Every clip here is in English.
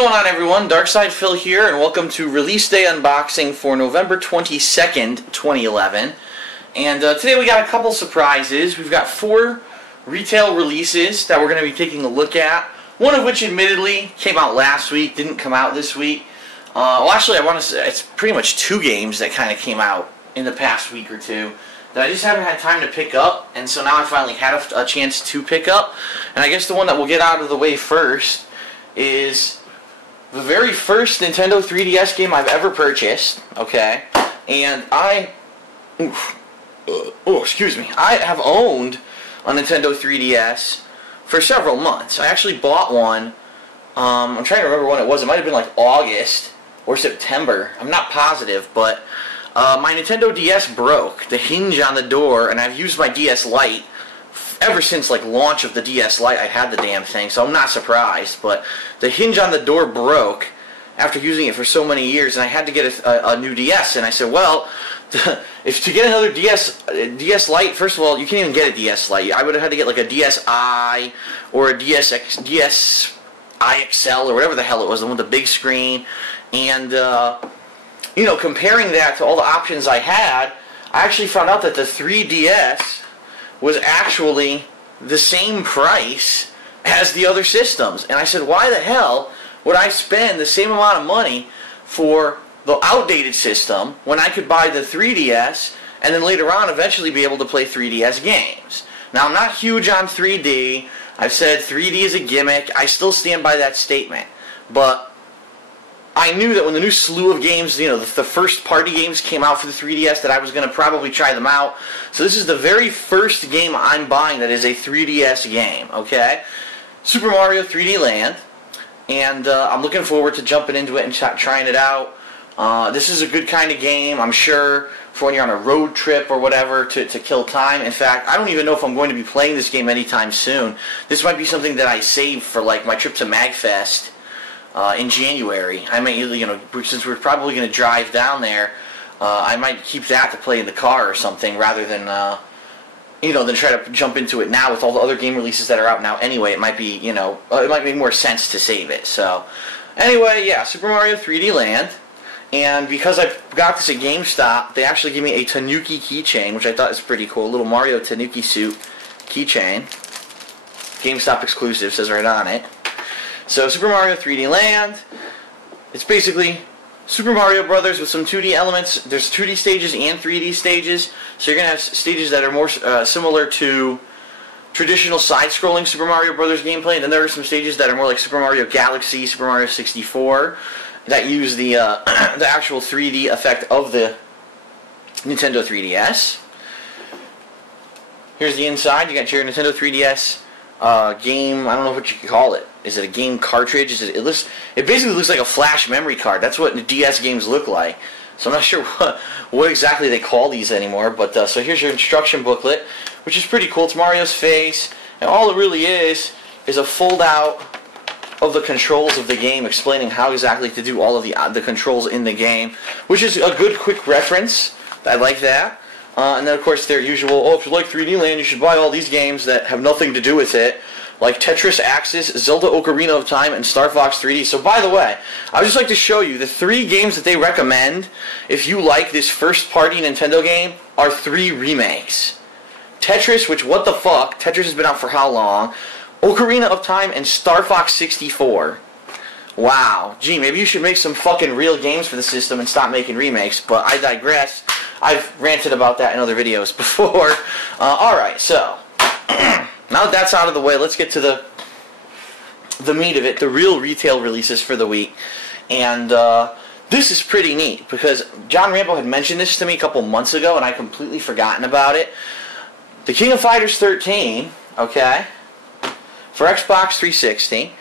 going on, everyone? Darkside Phil here, and welcome to Release Day Unboxing for November 22nd, 2011. And today we got a couple surprises. We've got 4 retail releases that we're going to be taking a look at. One of which, admittedly, came out last week, didn't come out this week. Well, actually, I want to say it's pretty much 2 games that kind of came out in the past week or two that I just haven't had time to pick up, and so now I finally had a chance to pick up. And I guess the one that we'll get out of the way first is the very first Nintendo 3DS game I've ever purchased, okay? And I have owned a Nintendo 3DS for several months. I actually bought one, I'm trying to remember when it was. It might have been like August or September. I'm not positive, but my Nintendo DS broke, the hinge on the door, and I've used my DS Lite ever since like launch of the DS Lite. I had the damn thing, so I'm not surprised. But the hinge on the door broke after using it for so many years, and I had to get a new DS. And I said, well, if to get another DS Lite, first of all, you can't even get a DS Lite. I would have had to get like a DSi or a DSi XL or whatever the hell it was, the one with the big screen. And you know, comparing that to all the options I had, I actually found out that the 3DS was actually the same price as the other systems. And I said, why the hell would I spend the same amount of money for the outdated system when I could buy the 3DS and then later on eventually be able to play 3DS games? Now, I'm not huge on 3D. I've said 3D is a gimmick. I still stand by that statement. But I knew that when the new slew of games, you know, the first party games came out for the 3DS, that I was going to probably try them out. So this is the very first game I'm buying that is a 3DS game, okay? Super Mario 3D Land. And I'm looking forward to jumping into it and trying it out. This is a good kind of game, I'm sure, for when you're on a road trip or whatever to kill time. In fact, I don't even know if I'm going to be playing this game anytime soon. This might be something that I save for like my trip to MagFest in January. I may, you know, since we're probably going to drive down there, I might keep that to play in the car or something rather than, you know, than try to jump into it now with all the other game releases that are out now. Anyway, it might be, you know, it might make more sense to save it. So, anyway, yeah, Super Mario 3D Land. And because I got this at GameStop, they actually gave me a Tanuki Keychain, which I thought was pretty cool. A little Mario Tanuki suit keychain. GameStop exclusive, says right on it. So, Super Mario 3D Land, it's basically Super Mario Brothers with some 2D elements. There's 2D stages and 3D stages, so you're going to have stages that are more similar to traditional side-scrolling Super Mario Brothers gameplay, and then there are some stages that are more like Super Mario Galaxy, Super Mario 64, that use the actual 3D effect of the Nintendo 3DS. Here's the inside. You got your Nintendo 3DS game, I don't know what you could call it. Is it a game cartridge? It basically looks like a flash memory card. That's what the DS games look like. So I'm not sure what exactly they call these anymore. But so here's your instruction booklet, which is pretty cool. It's Mario's face, and all it really is a fold out of the controls of the game, explaining how exactly to do all of the controls in the game, which is a good quick reference. I like that. And then of course their usual, oh, if you like 3D Land, you should buy all these games that have nothing to do with it, like Tetris Axis, Zelda Ocarina of Time, and Star Fox 3D. So by the way, I would just like to show you the 3 games that they recommend if you like this first party Nintendo game are 3 remakes. Tetris, which what the fuck, Tetris has been out for how long? Ocarina of Time and Star Fox 64. Wow. Gee, maybe you should make some fucking real games for the system and stop making remakes, but I digress. I've ranted about that in other videos before. Alright, so now that that's out of the way, let's get to the meat of it, the real retail releases for the week. And this is pretty neat, because John Rambo had mentioned this to me a couple months ago, and I completely forgotten about it. The King of Fighters 13, okay, for Xbox 360,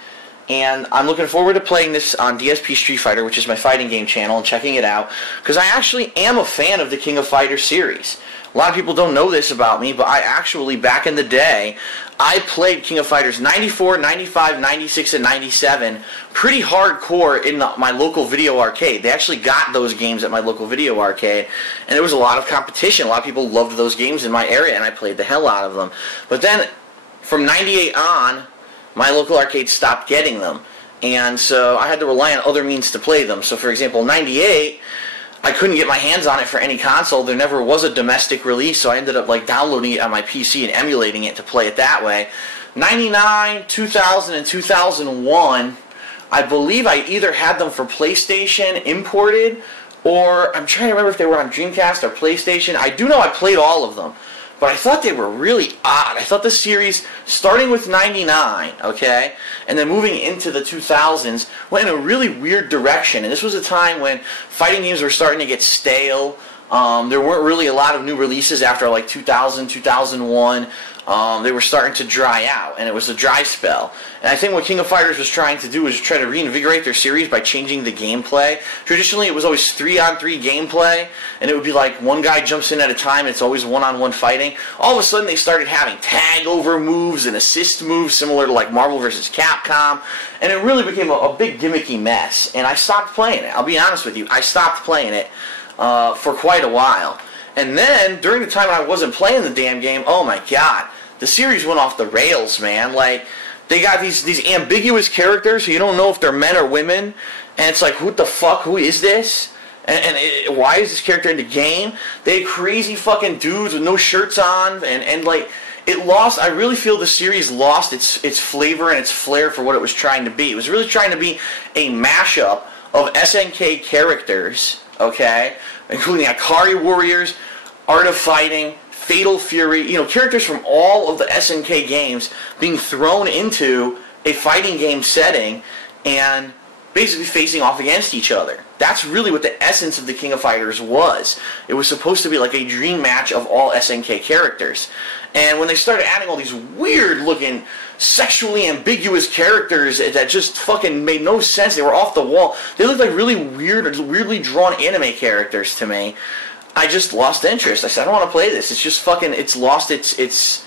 and I'm looking forward to playing this on DSP Street Fighter, which is my fighting game channel, and checking it out, because I actually am a fan of the King of Fighters series. A lot of people don't know this about me, but I actually, back in the day, I played King of Fighters 94, 95, 96, and 97 pretty hardcore in my local video arcade. They actually got those games at my local video arcade, and there was a lot of competition. A lot of people loved those games in my area, and I played the hell out of them. But then, from 98 on, my local arcade stopped getting them. and so I had to rely on other means to play them. So for example, 98, I couldn't get my hands on it for any console. There never was a domestic release, so I ended up like downloading it on my PC and emulating it to play it that way. 99, 2000, and 2001, I believe I either had them for PlayStation imported, or I'm trying to remember if they were on Dreamcast or PlayStation. I do know I played all of them, but I thought they were really odd. I thought the series, starting with 99, okay, and then moving into the 2000s, went in a really weird direction. And this was a time when fighting games were starting to get stale. There weren't really a lot of new releases after like 2000, 2001. They were starting to dry out, and it was a dry spell. And I think what King of Fighters was trying to do was try to reinvigorate their series by changing the gameplay. Traditionally, it was always 3-on-3 gameplay, and it would be like one guy jumps in at a time, and it's always one-on-one fighting. All of a sudden, they started having tag-over moves and assist moves similar to like Marvel vs. Capcom, and it really became a big gimmicky mess, and I stopped playing it. I'll be honest with you, I stopped playing it for quite a while. And then, during the time when I wasn't playing the damn game, oh my god, the series went off the rails, man. Like, they got these ambiguous characters who you don't know if they're men or women, and it's like, what the fuck, who is this? And why is this character in the game? They had crazy fucking dudes with no shirts on, and like, it lost, I really feel the series lost its flavor and its flair for what it was trying to be. It was really trying to be a mashup of SNK characters, okay, including Akari Warriors, Art of Fighting, Fatal Fury, you know, characters from all of the SNK games being thrown into a fighting game setting and basically facing off against each other. That's really what the essence of the King of Fighters was. It was supposed to be like a dream match of all SNK characters. And when they started adding all these weird-looking, sexually ambiguous characters that just fucking made no sense, they were off the wall, they looked like really weird, weirdly drawn anime characters to me, I just lost interest. I said, I don't want to play this. It's just fucking, it's lost its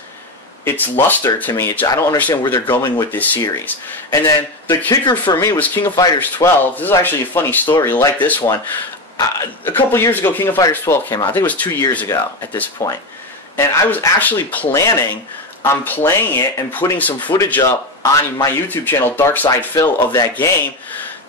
luster to me. I don't understand where they're going with this series. And then the kicker for me was King of Fighters 12. This is actually a funny story like this one. A couple years ago, King of Fighters 12 came out. I think it was 2 years ago at this point. And I was actually planning on playing it and putting some footage up on my YouTube channel, Dark Side Phil, of that game.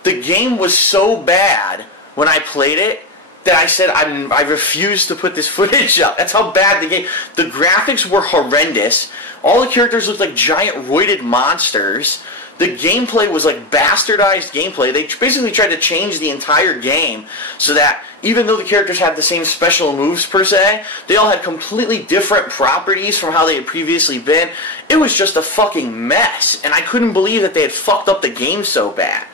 The game was so bad when I played it that I said I refuse to put this footage up. That's how bad the game. The graphics were horrendous. All the characters looked like giant roided monsters. The gameplay was like bastardized gameplay. They basically tried to change the entire game so that even though the characters had the same special moves per se, they all had completely different properties from how they had previously been. It was just a fucking mess, and I couldn't believe that they had fucked up the game so bad.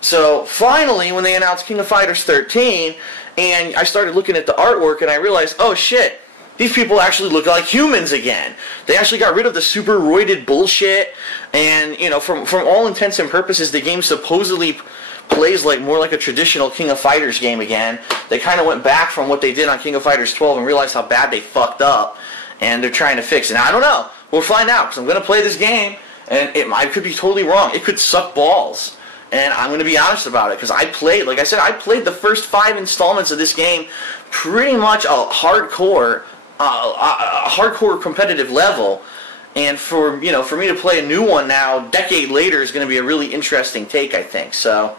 So finally, when they announced King of Fighters 13, and I started looking at the artwork, and I realized, oh shit, these people actually look like humans again. They actually got rid of the super roided bullshit, and you know, from all intents and purposes, the game supposedly plays like more like a traditional King of Fighters game again. They kind of went back from what they did on King of Fighters 12 and realized how bad they fucked up, and they're trying to fix it. Now I don't know. We'll find out, because I'm going to play this game, and I could be totally wrong. It could suck balls. And I'm going to be honest about it, because I played, like I said, I played the first 5 installments of this game pretty much a hardcore competitive level. And for me to play a new one now, a decade later, is going to be a really interesting take, I think. So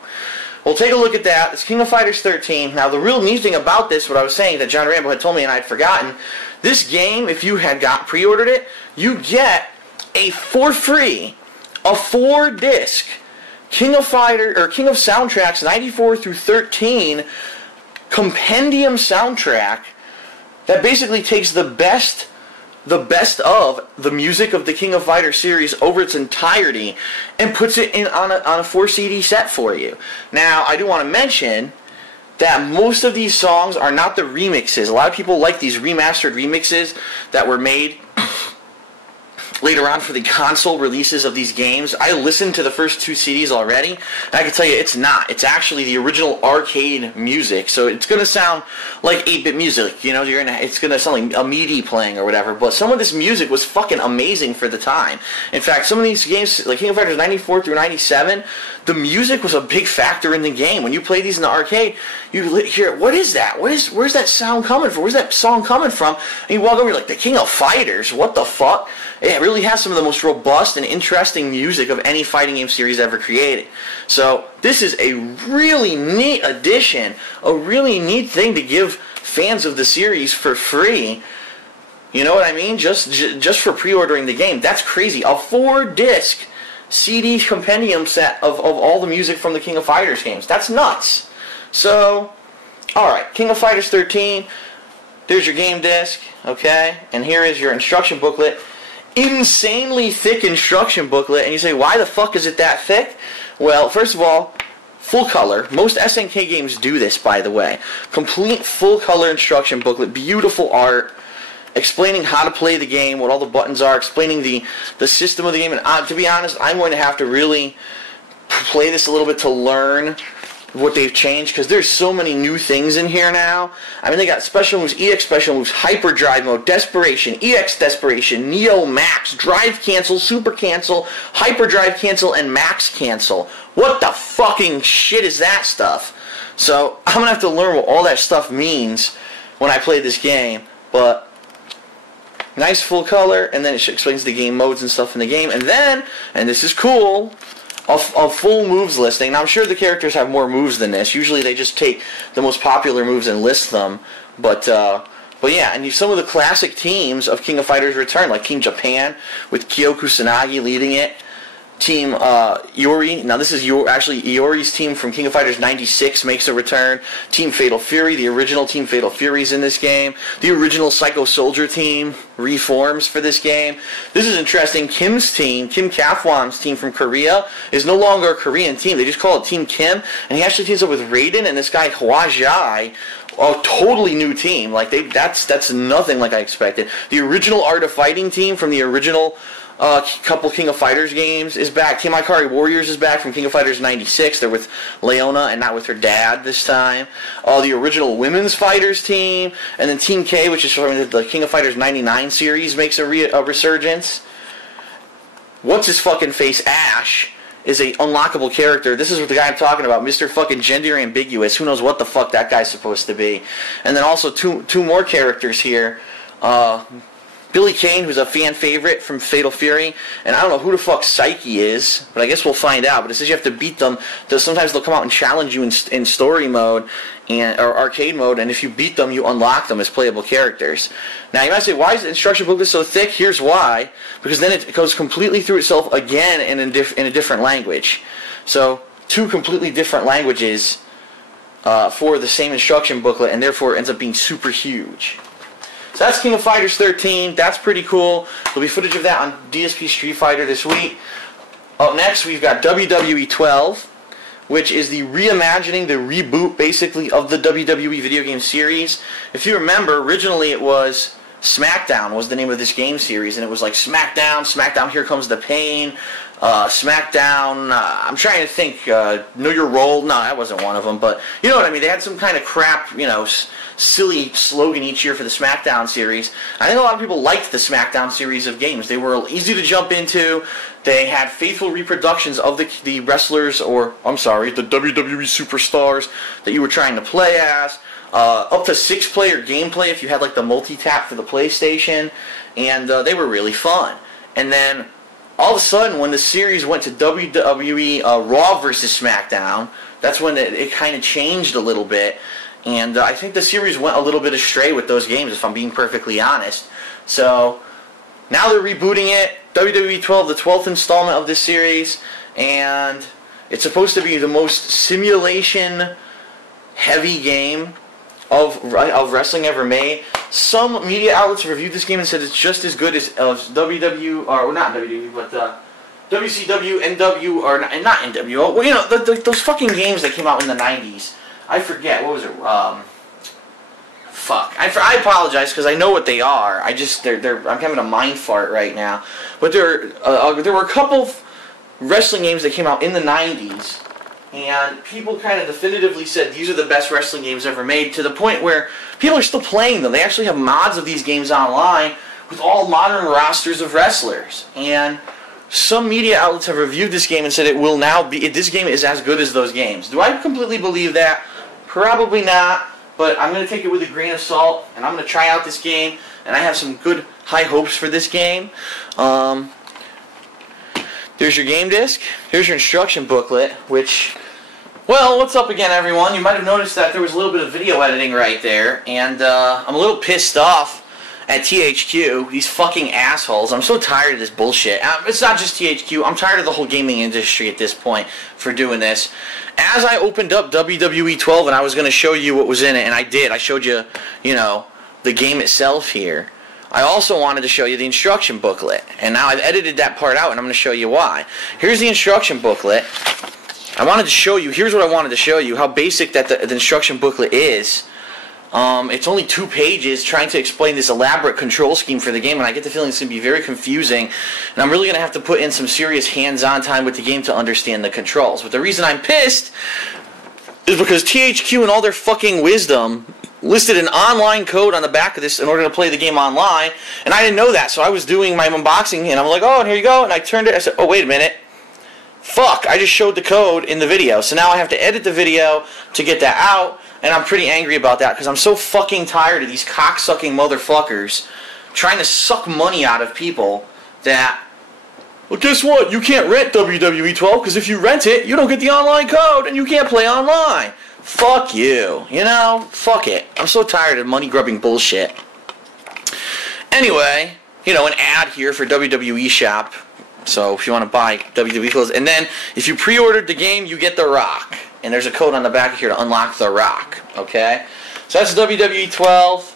we'll take a look at that. It's King of Fighters 13. Now, the real neat thing about this, what I was saying that John Rambo had told me and I had forgotten, this game, if you had pre-ordered it, you get for free a 4-disc King of Soundtracks 94 through 13 compendium soundtrack that basically takes the best of the music of the King of Fighters series over its entirety and puts it on a 4 CD set for you. Now, I do want to mention that most of these songs are not the remixes. A lot of people like these remastered remixes that were made later on for the console releases of these games. I listened to the first 2 CDs already, and I can tell you it's not. It's actually the original arcade music, so it's going to sound like 8-bit music. You know, it's going to sound like a MIDI playing or whatever, but some of this music was fucking amazing for the time. In fact, some of these games, like King of Fighters 94 through 97, the music was a big factor in the game. When you play these in the arcade, you hear, what is that? Where's that sound coming from? Where's that song coming from? And you walk over, you're like, the King of Fighters? What the fuck? Yeah, it really really has some of the most robust and interesting music of any fighting game series ever created. So this is a really neat addition, a really neat thing to give fans of the series for free. You know what I mean? Just for pre-ordering the game. That's crazy. A 4-disc CD compendium set of all the music from the King of Fighters games. That's nuts. So, alright, King of Fighters 13, there's your game disc, okay? And here is your instruction booklet. Insanely thick instruction booklet, and you say, why the fuck is it that thick? Well, first of all, full color. Most SNK games do this, by the way. Complete full color instruction booklet, beautiful art, explaining how to play the game, what all the buttons are, explaining the system of the game. And to be honest, I'm going to have to really play this a little bit to learn what they've changed, because there's so many new things in here now. I mean, they got special moves, EX special moves, hyperdrive mode, desperation, EX desperation, Neo max, drive cancel, super cancel, hyperdrive cancel, and max cancel. What the fucking shit is that stuff? So I'm gonna have to learn what all that stuff means when I play this game. But nice full color, and then it explains the game modes and stuff in the game, and then, and this is cool, a full moves listing. Now, I'm sure the characters have more moves than this. Usually they just take the most popular moves and list them. But yeah, and some of the classic teams of King of Fighters return, like Team Japan with Kyo Kusanagi leading it. Team Iori, now this is actually Iori's team from King of Fighters 96 makes a return. Team Fatal Fury, the original Team Fatal Fury's in this game. The original Psycho Soldier team reforms for this game. This is interesting. Kim's team, Kim Kafwan's team from Korea, is no longer a Korean team. They just call it Team Kim, and he actually teams up with Raiden and this guy Hwa Jai. A totally new team. Like that's nothing like I expected. The original Art of Fighting team from the original couple King of Fighters games is back. Team Ikari Warriors is back from King of Fighters 96. They're with Leona and not with her dad this time. The original Women's Fighters team. And then Team K, which is from the King of Fighters 99 series, makes a resurgence. What's his fucking face? Ash is a unlockable character. This is what the guy I'm talking about, Mr. fucking Gender Ambiguous. Who knows what the fuck that guy's supposed to be. And then also two more characters here. Billy Kane, who's a fan favorite from Fatal Fury, and I don't know who the fuck Psyche is, but I guess we'll find out. But it says you have to beat them. Sometimes they'll come out and challenge you in story mode or arcade mode, and if you beat them, you unlock them as playable characters. Now you might say, why is the instruction booklet so thick? Here's why: because then it goes completely through itself again in a different language. So 2 completely different languages for the same instruction booklet, and therefore it ends up being super huge. So that's King of Fighters 13. That's pretty cool. There'll be footage of that on DSP Street Fighter this week. Up next, we've got WWE12, which is the reimagining, the reboot, basically, of the WWE video game series. If you remember, originally it was SmackDown was the name of this game series, and it was like SmackDown, Here Comes the Pain, SmackDown, I'm trying to think, Know Your Role. No, that wasn't one of them, but you know what I mean. They had some kind of crap, silly slogan each year for the SmackDown series. I think a lot of people liked the SmackDown series of games. They were easy to jump into. They had faithful reproductions of the wrestlers, the WWE superstars that you were trying to play as. Up to 6-player gameplay if you had like the multi-tap for the PlayStation, and they were really fun. And then all of a sudden, when the series went to WWE Raw versus SmackDown, that's when it kind of changed a little bit. And I think the series went a little bit astray with those games, if I'm being perfectly honest. So now they're rebooting it, WWE12, the 12th installment of this series, and it's supposed to be the most simulation-heavy game of wrestling ever made. Some media outlets have reviewed this game and said it's just as good as WCW, NW, or not NWO. Well, those fucking games that came out in the 90s. I forget, what was it? Fuck. I apologize because I know what they are. I'm having a mind fart right now. But there were a couple wrestling games that came out in the 90s, and people kind of definitively said these are the best wrestling games ever made, to the point where people are still playing them. They actually have mods of these games online with all modern rosters of wrestlers. And some media outlets have reviewed this game and said this game is as good as those games. Do I completely believe that? Probably not, but I'm going to take it with a grain of salt, and I'm going to try out this game and I have some good high hopes for this game. There's your game disc. Here's your instruction booklet, which, well, what's up again, everyone? You might have noticed that there was a little bit of video editing right there, and I'm a little pissed off at THQ, these fucking assholes. I'm so tired of this bullshit. It's not just THQ. I'm tired of the whole gaming industry at this point for doing this. As I opened up WWE12 and I was going to show you what was in it, and I did. I showed you, you know, the game itself here. I also wanted to show you the instruction booklet, and now I've edited that part out, and I'm going to show you why. Here's the instruction booklet. I wanted to show you, here's what I wanted to show you, how basic that the instruction booklet is. It's only 2 pages trying to explain this elaborate control scheme for the game, and I get the feeling it's going to be very confusing, and I'm really going to have to put in some serious hands-on time with the game to understand the controls. But the reason I'm pissed is because THQ and all their fucking wisdom listed an online code on the back of this in order to play the game online, and I didn't know that, so I was doing my unboxing, and I'm like, oh, and here you go, and I turned it, I said, oh, wait a minute. Fuck, I just showed the code in the video, so now I have to edit the video to get that out, and I'm pretty angry about that because I'm so fucking tired of these cocksucking motherfuckers trying to suck money out of people that, well, guess what? You can't rent WWE12 because if you rent it, you don't get the online code and you can't play online. Fuck you. You know? Fuck it. I'm so tired of money-grubbing bullshit. Anyway, you know, an ad here for WWE Shop. So if you want to buy WWE clothes, and then if you pre-ordered the game, you get The Rock. And there's a code on the back here to unlock The Rock. Okay? So that's WWE12.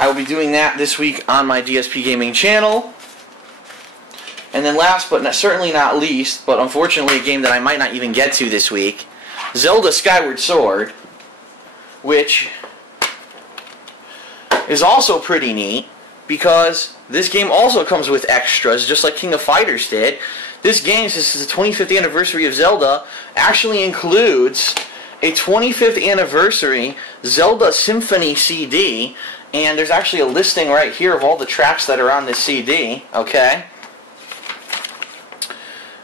I will be doing that this week on my DSPGaming channel. And then last but certainly not least, but unfortunately a game that I might not even get to this week, Zelda Skyward Sword, which is also pretty neat because this game also comes with extras, just like King of Fighters did. This game, since it's the 25th anniversary of Zelda, actually includes a 25th anniversary Zelda Symphony CD, and there's actually a listing right here of all the tracks that are on this CD, okay?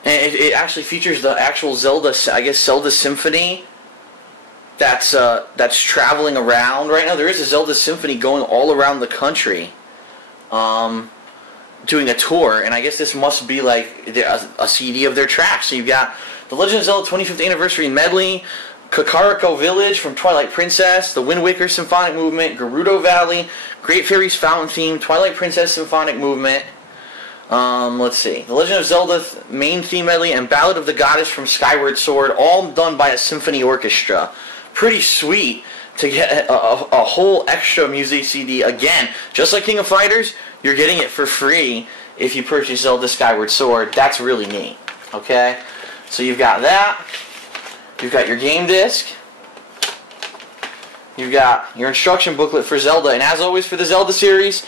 And it actually features the actual Zelda, I guess, Zelda Symphony that's traveling around right now. There is a Zelda Symphony going all around the country, doing a tour, and I guess this must be like a CD of their tracks. So you've got The Legend of Zelda 25th Anniversary Medley, Kakariko Village from Twilight Princess, the Wind Waker Symphonic Movement, Gerudo Valley, Great Fairy's Fountain Theme, Twilight Princess Symphonic Movement, let's see, The Legend of Zelda Main Theme Medley, and Ballad of the Goddess from Skyward Sword, all done by a symphony orchestra. Pretty sweet to get a whole extra music CD. Again, just like King of Fighters, you're getting it for free if you purchase Zelda Skyward Sword. That's really neat. Okay? So you've got that. You've got your game disc. You've got your instruction booklet for Zelda. And as always for the Zelda series,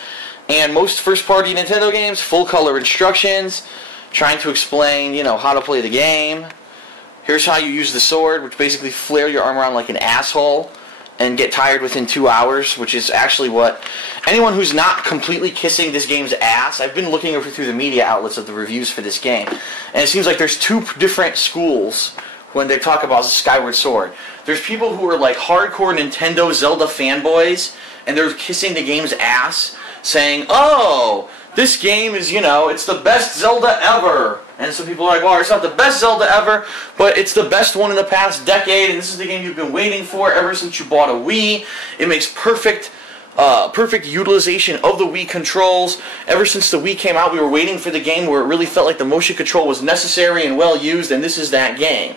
and most first-party Nintendo games, full-color instructions, trying to explain, you know, how to play the game. Here's how you use the sword, which basically flare your arm around like an asshole and get tired within 2 hours, which is actually what anyone who's not completely kissing this game's ass. I've been looking over through the media outlets of the reviews for this game, and it seems like there's 2 different schools when they talk about Skyward Sword. There's people who are like hardcore Nintendo Zelda fanboys, and they're kissing the game's ass, saying, oh, this game is, you know, it's the best Zelda ever. And some people are like, well, it's not the best Zelda ever, but it's the best one in the past decade, and this is the game you've been waiting for ever since you bought a Wii. It makes perfect utilization of the Wii controls. Ever since the Wii came out, we were waiting for the game where it really felt like the motion control was necessary and well used, and this is that game.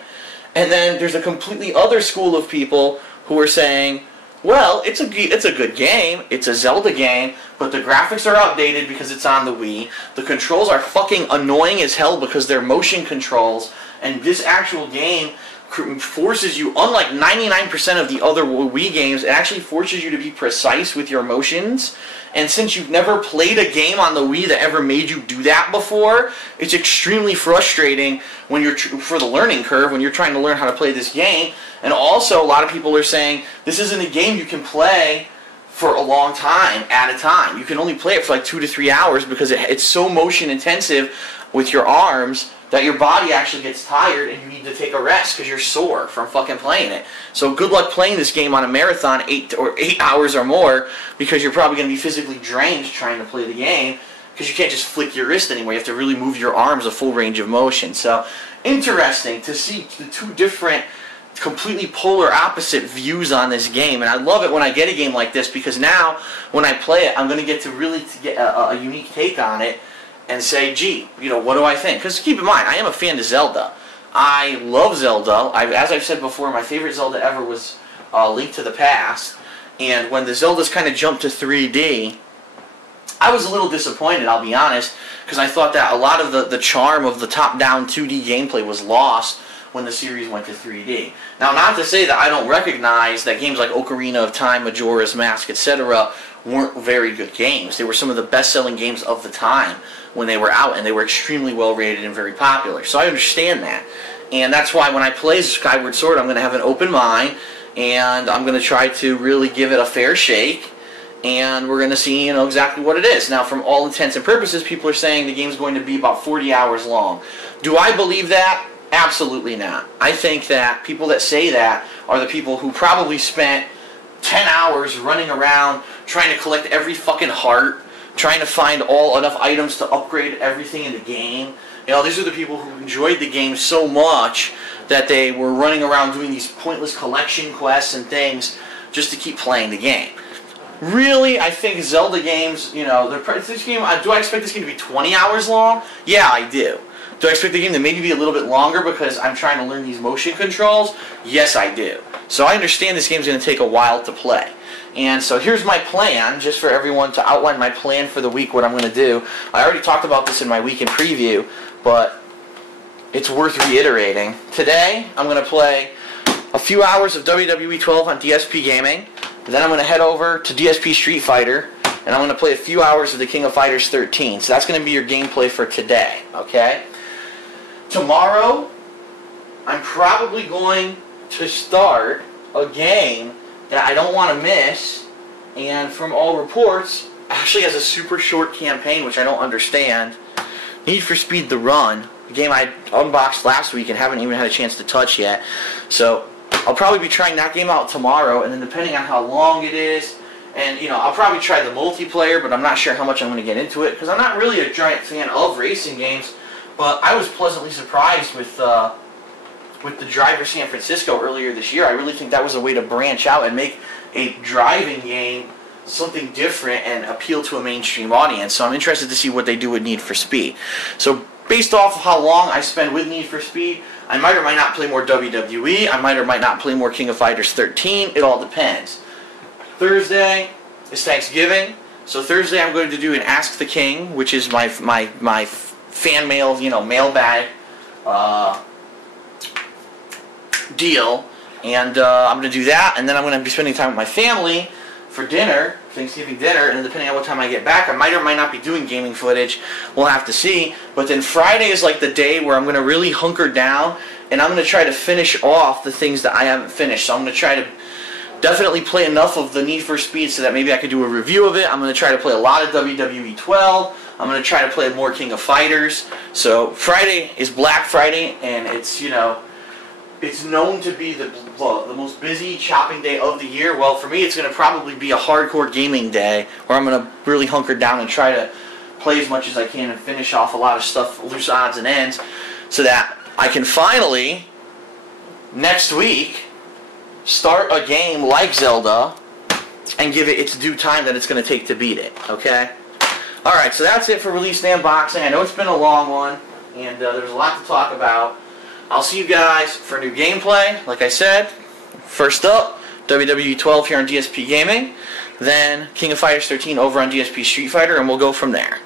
And then there's a completely other school of people who are saying, well, it's a good game, it's a Zelda game, but the graphics are outdated because it's on the Wii. The controls are fucking annoying as hell because they're motion controls, and this actual game forces you, unlike 99% of the other Wii games, it actually forces you to be precise with your motions. And since you've never played a game on the Wii that ever made you do that before, it's extremely frustrating when you're for the learning curve when you're trying to learn how to play this game. And also, a lot of people are saying this isn't a game you can play for a long time at a time. You can only play it for like 2 to 3 hours because it's so motion intensive with your arms that your body actually gets tired and you need to take a rest because you're sore from fucking playing it. So good luck playing this game on a marathon, 8 hours or more, because you're probably going to be physically drained trying to play the game, because you can't just flick your wrist anymore. You have to really move your arms a full range of motion. So interesting to see the two different, completely polar opposite views on this game. And I love it when I get a game like this, because now when I play it, I'm going to get to really get a unique take on it and say, gee, you know, what do I think? Because keep in mind, I am a fan of Zelda. I love Zelda. As I've said before, my favorite Zelda ever was Link to the Past. And when the Zeldas kind of jumped to 3D, I was a little disappointed, I'll be honest, because I thought that a lot of the charm of the top-down 2D gameplay was lost when the series went to 3D. Now, not to say that I don't recognize that games like Ocarina of Time, Majora's Mask, etc. weren't very good games. They were some of the best-selling games of the time when they were out, and they were extremely well-rated and very popular. So I understand that. And that's why when I play Skyward Sword, I'm going to have an open mind, and I'm going to try to really give it a fair shake, and we're going to see, you know, exactly what it is. Now, from all intents and purposes, people are saying the game's going to be about 40 hours long. Do I believe that? Absolutely not. I think that people that say that are the people who probably spent 10 hours running around trying to collect every fucking heart, trying to find enough items to upgrade everything in the game. You know, these are the people who enjoyed the game so much that they were running around doing these pointless collection quests and things just to keep playing the game. Really, I think Zelda games, you know, this game, do I expect this game to be 20 hours long? Yeah, I do. Do I expect the game to maybe be a little bit longer because I'm trying to learn these motion controls? Yes, I do. So I understand this game's going to take a while to play. And so here's my plan, just for everyone to outline my plan for the week, what I'm going to do. I already talked about this in my weekend preview, but it's worth reiterating. Today, I'm going to play a few hours of WWE12 on DSPGaming. Then I'm going to head over to DSP Street Fighter, and I'm going to play a few hours of the King of Fighters 13. So that's going to be your gameplay for today, okay? Tomorrow, I'm probably going to start a game that I don't want to miss, and from all reports, actually has a super short campaign, which I don't understand. Need for Speed The Run, a game I unboxed last week and haven't even had a chance to touch yet. So I'll probably be trying that game out tomorrow, and then depending on how long it is, and you know, I'll probably try the multiplayer, but I'm not sure how much I'm going to get into it, because I'm not really a giant fan of racing games. But I was pleasantly surprised with the Driver San Francisco earlier this year. I really think that was a way to branch out and make a driving game something different and appeal to a mainstream audience. So I'm interested to see what they do with Need for Speed. So based off of how long I spend with Need for Speed, I might or might not play more WWE. I might or might not play more King of Fighters 13. It all depends. Thursday is Thanksgiving. So Thursday I'm going to do an Ask the King, which is my fan mail, you know, mailbag deal, and I'm going to do that, and then I'm going to be spending time with my family for dinner, Thanksgiving dinner, and depending on what time I get back, I might or might not be doing gaming footage. We'll have to see. But then Friday is like the day where I'm going to really hunker down, and I'm going to try to finish off the things that I haven't finished. So I'm going to try to definitely play enough of the Need for Speed so that maybe I could do a review of it. I'm going to try to play a lot of WWE12. I'm going to try to play more King of Fighters. So Friday is Black Friday, and it's, you know, it's known to be the most busy shopping day of the year. Well, for me, it's going to probably be a hardcore gaming day where I'm going to really hunker down and try to play as much as I can and finish off a lot of stuff, loose odds and ends, so that I can finally, next week, start a game like Zelda and give it its due time that it's going to take to beat it, okay? Alright, so that's it for Release and Unboxing. I know it's been a long one, and there's a lot to talk about. I'll see you guys for new gameplay. Like I said, first up, WWE12 here on DSP Gaming, then King of Fighters 13 over on DSP Street Fighter, and we'll go from there.